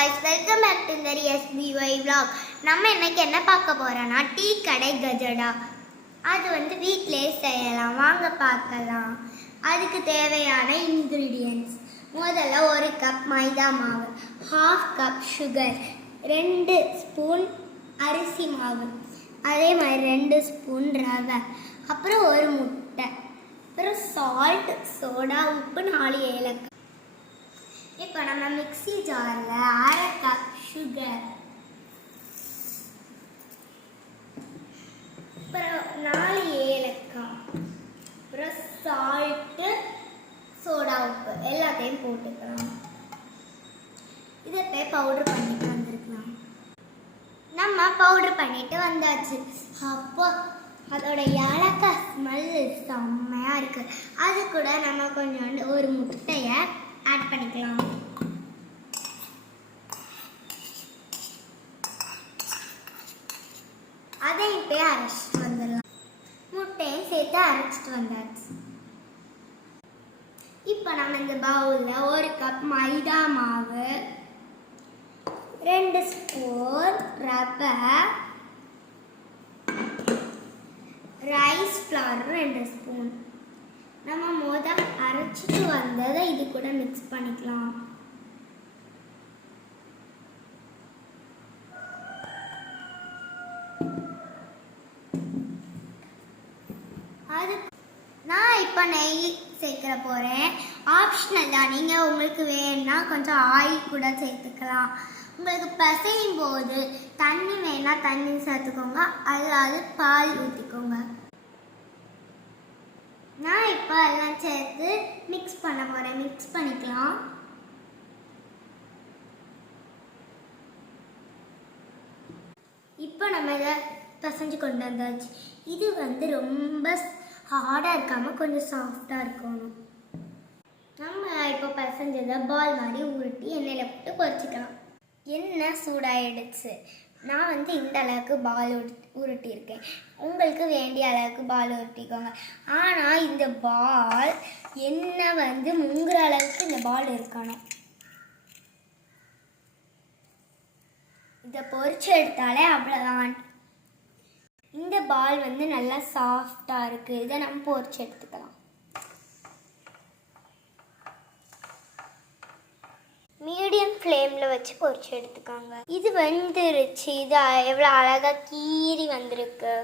guys, welcome back to the SBY vlog. நம்ம இன்னைக்கு என்ன பார்க்க போறோம்னா டீ கடை கஜடா. அது வீட்லயே செய்யலாம். வாங்க பார்க்கலாம். அதுக்கு தேவையான ingredients. முதல்ல 1 கப் மைதா மாவு, 1/2 கப் sugar, 2 ஸ்பூன் அரிசி மாவு, அதே மாதிரி 2 ஸ்பூன் ரவை, அப்புறம் 1 முட்டை, அப்புறம் சால்ட், சோடா, உப்பு, 4 ஏலக்காய். இப்போ நம்ம மிக்ஸி ஜாரில் 1/2 கப் சுகர், அப்புறம் 4 ஏலக்காய், அப்புறம் சால்ட்டு, சோடா, உப்பு எல்லாத்தையும் போட்டுக்கலாம். இதை போய் பவுடர் பண்ணிட்டு வந்துருக்கலாம். நம்ம பவுடர் பண்ணிட்டு வந்தாச்சு. அப்போ அதோட ஏலக்காய் ஸ்மெல்லு செம்மையாக இருக்குது. அது கூட நம்ம கொஞ்சோண்டு 1 முட்டையை ஆட் பண்ணிக்கலாம். அதையும் போய் அரைச்சிட்டு வந்துடலாம். முட்டையும் சேர்த்து அரைச்சிட்டு வந்தாச்சு. இப்போ நம்ம இந்த பவுலில் 1 கப் மைதா மாவு, 2 ஸ்பூன் ரவை, ரைஸ் ஃப்ளவர் 2 ஸ்பூன், நம்ம முதல் அரைச்சிட்டு வந்ததை இது கூட மிக்ஸ் பண்ணிக்கலாம். அது நான் இப்போ நெய் சேர்க்கிற போகிறேன். ஆப்ஷனல் தான், நீங்கள் உங்களுக்கு வேணும்னா கொஞ்சம் ஆயில் கூட சேர்த்துக்கலாம். உங்களுக்கு பசையும் போது தண்ணி வேணா தண்ணி சேர்த்துக்கோங்க, அதாவது பால் ஊற்றிக்கோங்க. நான் இப்போ எல்லாம் சேர்த்து மிக்ஸ் பண்ண போகிறேன். மிக்ஸ் பண்ணிக்கலாம். இப்போ நம்ம இதை பசைஞ்சு கொண்டு வந்தாச்சு. இது ரொம்ப ஹார்டாக இருக்காமல் கொஞ்சம் சாஃப்டாக இருக்கணும். நம்ம இப்போ பசைஞ்சதை பால் மாதிரி உருட்டி எண்ணெயில் போட்டு பொரிச்சிக்கலாம். எண்ணெய் சூடாகிடுச்சு. நான் இந்த அளவுக்கு பால் உருட்டியிருக்கேன். உங்களுக்கு வேண்டிய அளவுக்கு பால் உருட்டிக்கோங்க. ஆனால் இந்த பால் எண்ணெய் முங்குற அளவுக்கு இந்த பால் இருக்கணும். இதை பொரிச்சு எடுத்தாலே அவ்வளோதான். இந்த பால் நல்லா சாஃப்டாக இருக்குது. இதை நம்ம பொரிச்சு எடுத்துக்கலாம். மீடியம் ஃப்ளேமில் வச்சு பொரிச்சு எடுத்துக்காங்க. இது வெந்துருச்சு. இது எவ்வளோ அழகாக கீறி வந்திருக்கு.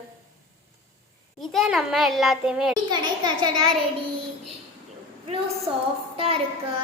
இதை நம்ம எல்லாத்தையுமே கடை கச்சடா ரெடி. இவ்வளோ சாஃப்டாக இருக்கு.